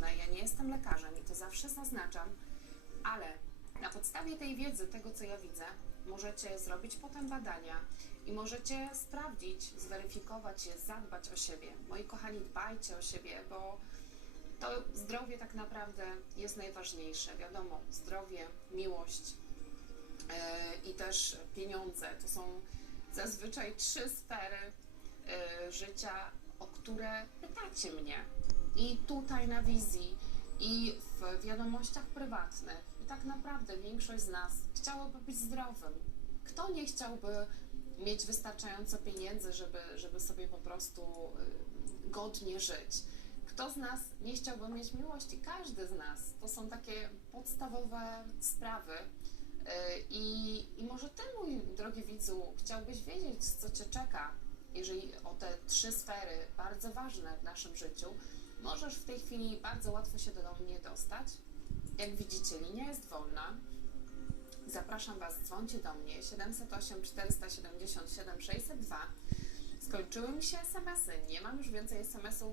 ważne, ja nie jestem lekarzem i to zawsze zaznaczam, ale na podstawie tej wiedzy, tego co ja widzę, możecie zrobić potem badania i możecie sprawdzić, zweryfikować je, zadbać o siebie. Moi kochani, dbajcie o siebie, bo to zdrowie tak naprawdę jest najważniejsze. Wiadomo, zdrowie, miłość e, i też pieniądze to są zazwyczaj trzy sfery e, życia, o które pytacie mnie. I tutaj na wizji, i w wiadomościach prywatnych. I tak naprawdę większość z nas chciałoby być zdrowym. Kto nie chciałby mieć wystarczająco pieniędzy, żeby, żeby sobie po prostu y, godnie żyć? Kto z nas nie chciałby mieć miłości? Każdy z nas. To są takie podstawowe sprawy. Y, I, I może ty, mój drogi widzu, chciałbyś wiedzieć, co cię czeka, jeżeli o te trzy sfery bardzo ważne w naszym życiu. Możesz w tej chwili bardzo łatwo się do mnie dostać. Jak widzicie, linia jest wolna. Zapraszam Was, dzwońcie do mnie 708 477 602. Skończyły mi się SMS-y, nie mam już więcej SMS-ów